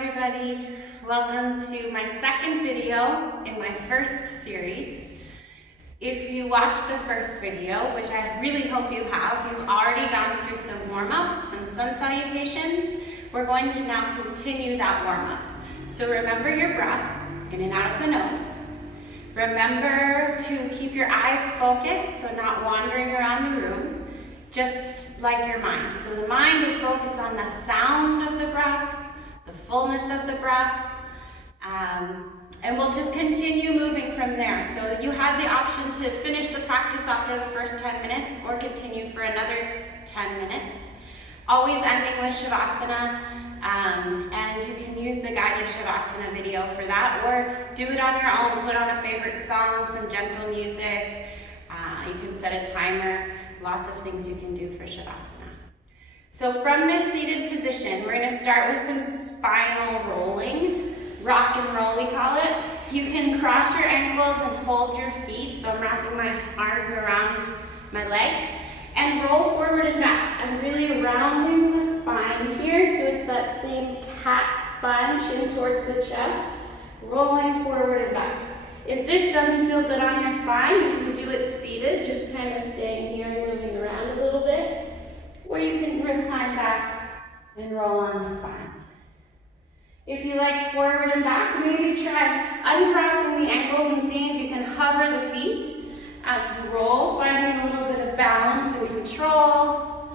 everybody. Welcome to my second video in my first series. If you watched the first video, which I really hope you have, you've already gone through some warm-up, some sun salutations. We're going to now continue that warm-up. So remember your breath, in and out of the nose. Remember to keep your eyes focused, so not wandering around the room, just like your mind. So the mind is focused on the sound of the breath, the fullness of the breath, and we'll just continue moving from there. So you have the option to finish the practice after the first 10 minutes or continue for another 10 minutes. Always ending with Shavasana, and you can use the guided Shavasana video for that, or do it on your own. Put on a favorite song, some gentle music. You can set a timer. Lots of things you can do for Shavasana. So from this seated position, we're going to start with some spinal rolling. Rock and roll, we call it. You can cross your ankles and hold your feet. So I'm wrapping my arms around my legs and roll forward and back. I'm really rounding the spine here, so it's that same cat spine, chin towards the chest, rolling forward and back. If this doesn't feel good on your spine, you can do it seated, just kind of staying here and moving around a little bit. Or you can recline back and roll on the spine. If you like forward and back, maybe try uncrossing the ankles and seeing if you can hover the feet as you roll, finding a little bit of balance and control.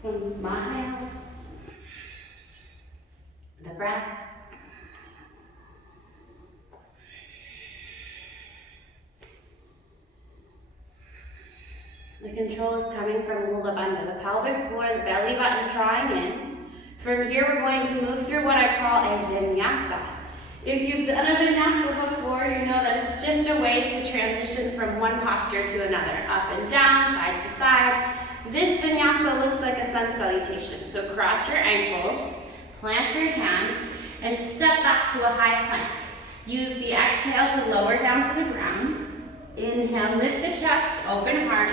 Some smiles. The breath. The control is coming from Mula Bandha, the pelvic floor, the belly button drawing in. From here, we're going to move through what I call a vinyasa. If you've done a vinyasa before, you know that it's just a way to transition from one posture to another, up and down, side to side. This vinyasa looks like a sun salutation. So cross your ankles, plant your hands, and step back to a high plank. Use the exhale to lower down to the ground. Inhale, lift the chest, open heart.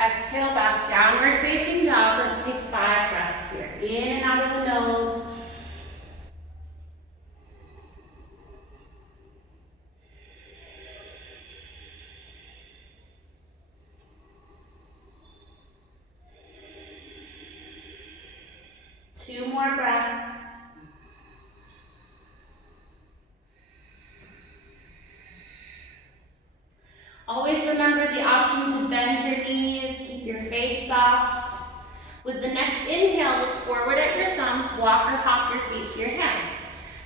Exhale, back, downward facing dog. Let's take 5 breaths here. In and out of the nose. Two more breaths. Always remember the option to bend your knees, keep your face soft. With the next inhale, look forward at your thumbs, walk or hop your feet to your hands.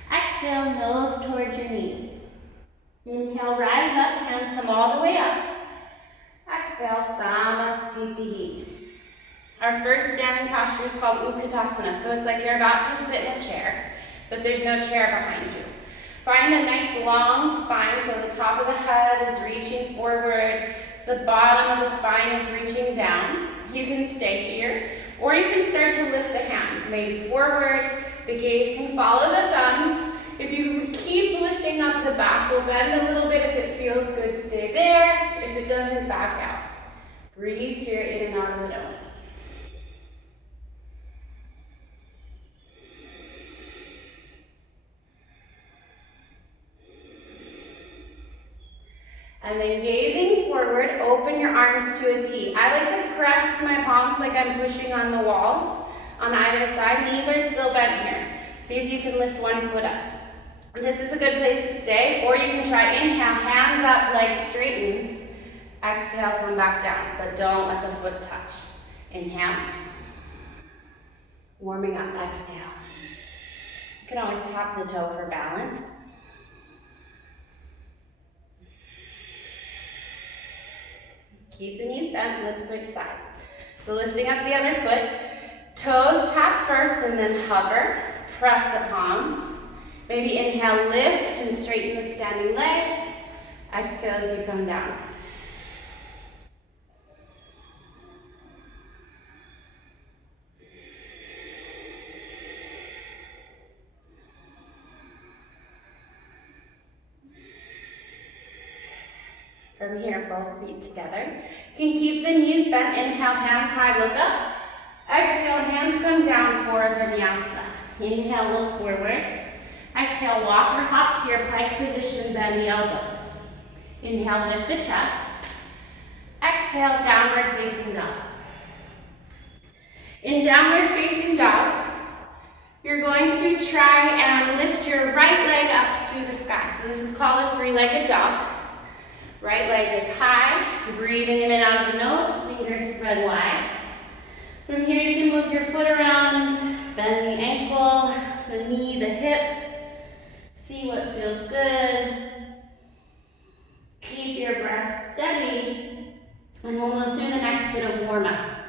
Exhale, nose towards your knees. Inhale, rise up, hands come all the way up. Exhale, Samasthiti. Our first standing posture is called Utkatasana, so it's like you're about to sit in a chair, but there's no chair behind you. Find a nice long spine, so the top of the head is reaching forward, the bottom of the spine is reaching down. You can stay here, or you can start to lift the hands, maybe forward. The gaze can follow the thumbs. If you keep lifting up the back, we'll bend a little bit. If it feels good, stay there. If it doesn't, back out. Breathe here, in and out of the nose. And then gazing forward, open your arms to a T. I like to press my palms like I'm pushing on the walls on either side. Knees are still bent here. See if you can lift one foot up. This is a good place to stay, or you can try inhale, hands up, legs straightens. Exhale, come back down, but don't let the foot touch. Inhale. Warming up, exhale. You can always tap the toe for balance. Keep the knees bent, let's switch sides. So lifting up the other foot, toes tap first and then hover, press the palms. Maybe inhale, lift and straighten the standing leg. Exhale as you come down. From here, both feet together. You can keep the knees bent. Inhale, hands high, look up. Exhale, hands come down for vinyasa. Inhale, look forward. Exhale, walk or hop to your plank position, bend the elbows. Inhale, lift the chest. Exhale, downward facing dog. In downward facing dog, you're going to try and lift your right leg up to the sky. So this is called a three-legged dog. Right leg is high, breathing in and out of the nose, fingers spread wide. From here you can move your foot around, bend the ankle, the knee, the hip. See what feels good. Keep your breath steady, and we'll move through the next bit of warm-up.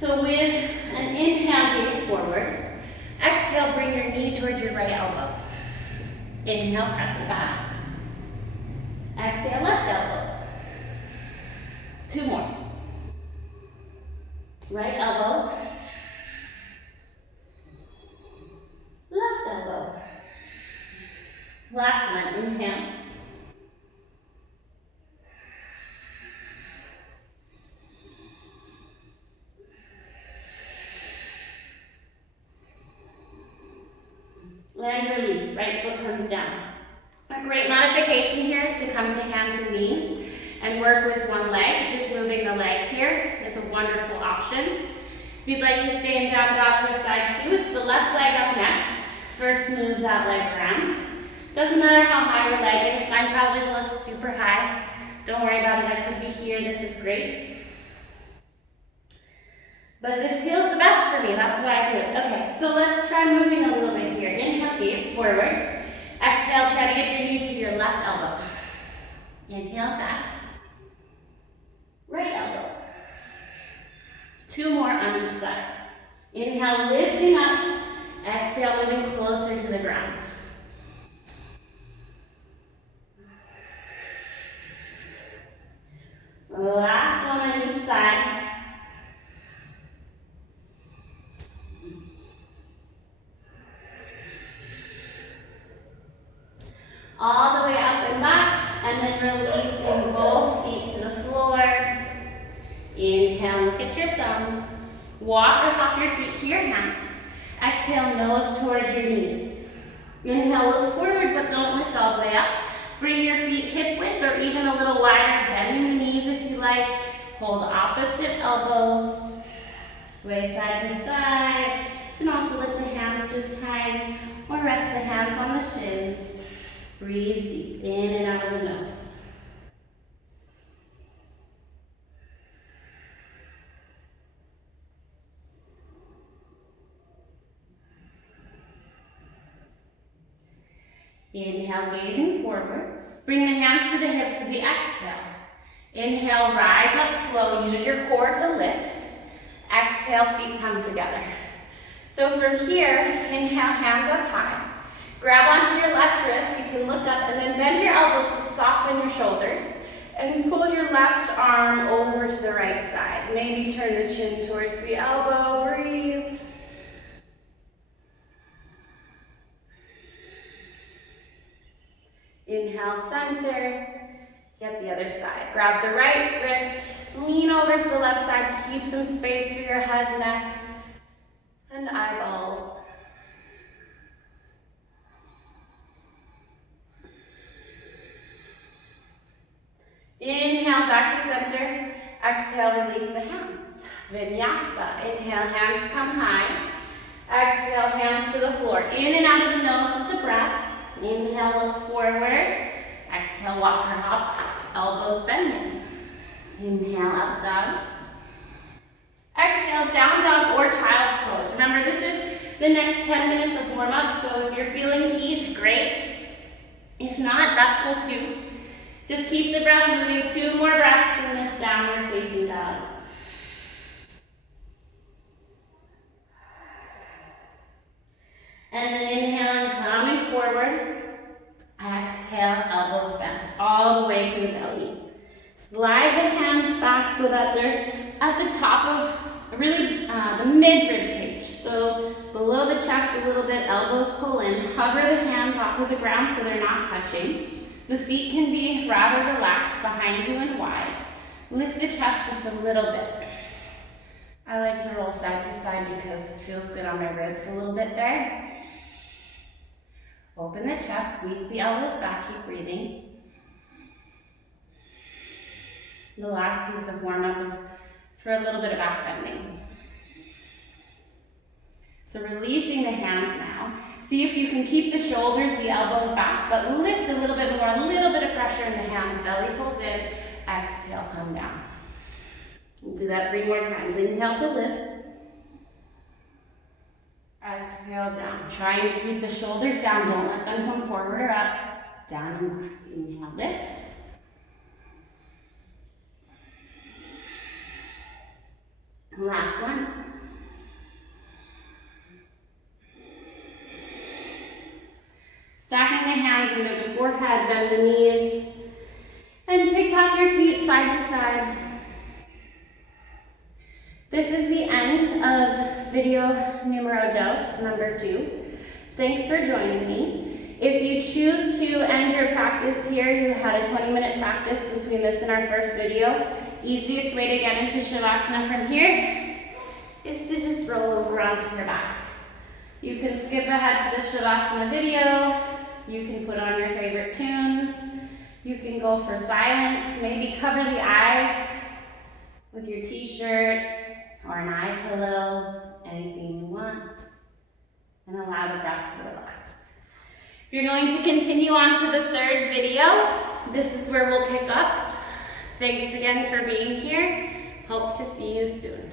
So with an inhale, gaze forward. Exhale, bring your knee towards your right elbow. Inhale, press it back. Exhale, left elbow. 2 more. Right elbow. Left elbow. Last one, inhale. And release, right foot comes down. A great modification here is to come to hands and knees and work with one leg. Just moving the leg here is a wonderful option. If you'd like to stay in down dog for side 2, it's the left leg up next. First move that leg around. Doesn't matter how high your leg is. Mine probably looks super high. Don't worry about it, I could be here, this is great. But this feels the best for me, that's why I do it. Okay, so let's try moving a little bit here. Inhale, gaze forward. Exhale, try to get your knee to your left elbow. Inhale, back. Right elbow. 2 more on each side. Inhale, lifting up. Exhale, moving closer to the ground. Last one on each side. All the way up and back, and then releasing both feet to the floor. Inhale, look at your thumbs. Walk or hop your feet to your hands. Exhale, nose towards your knees. Inhale, look forward, but don't lift all the way up. Bring your feet hip width or even a little wider, bending the knees if you like. Hold opposite elbows. Sway side to side. And also let the hands just hang or rest the hands on the shins. Breathe deep in and out of the nose. Inhale, gazing forward. Bring the hands to the hips with the exhale. Inhale, rise up slow. Use your core to lift. Exhale, feet come together. So from here, inhale, hands up high. Grab onto your left wrist. You can look up and then bend your elbows to soften your shoulders. And pull your left arm over to the right side. Maybe turn the chin towards the elbow. Breathe. Inhale, center. Get the other side. Grab the right wrist. Lean over to the left side. Keep some space for your head, neck, and eyeballs. Inhale, back to center. Exhale, release the hands. Vinyasa. Inhale, hands come high. Exhale, hands to the floor. In and out of the nose with the breath. Inhale, look forward. Exhale, walk or hop. Elbows bending. Inhale, up dog. Exhale, down dog or child's pose. Remember, this is the next 10 minutes of warm up, so if you're feeling heat, great. If not, that's cool too. Just keep the breath moving. 2 more breaths in this downward facing dog. And then inhale, coming forward. Exhale, elbows bent all the way to the belly. Slide the hands back so that they're at the top of really the mid-rib cage. So below the chest a little bit, elbows pull in. Hover the hands off of the ground so they're not touching. The feet can be rather relaxed behind you and wide. Lift the chest just a little bit. I like to roll side to side because it feels good on my ribs a little bit there. Open the chest, squeeze the elbows back, keep breathing. The last piece of warm-up is for a little bit of back bending. So releasing the hands now. See if you can keep the shoulders, the elbows back, but lift a little bit more, a little bit of pressure in the hands. Belly pulls in, exhale, come down. We'll do that 3 more times. Inhale to lift. Exhale down. Try and keep the shoulders down. Don't let them come forward or up. Down and back. Inhale, lift. Last one. Stacking the hands under the forehead, bend the knees, and tick-tock your feet side to side. This is the end of video numero dos, number 2. Thanks for joining me. If you choose to end your practice here, you had a 20-minute practice between this and our first video. Easiest way to get into Shavasana from here is to just roll over onto your back. You can skip ahead to the Shavasana video. You can put on your favorite tunes. You can go for silence. Maybe cover the eyes with your t-shirt or an eye pillow, anything you want. And allow the breath to relax. If you're going to continue on to the 3rd video, this is where we'll pick up. Thanks again for being here. Hope to see you soon.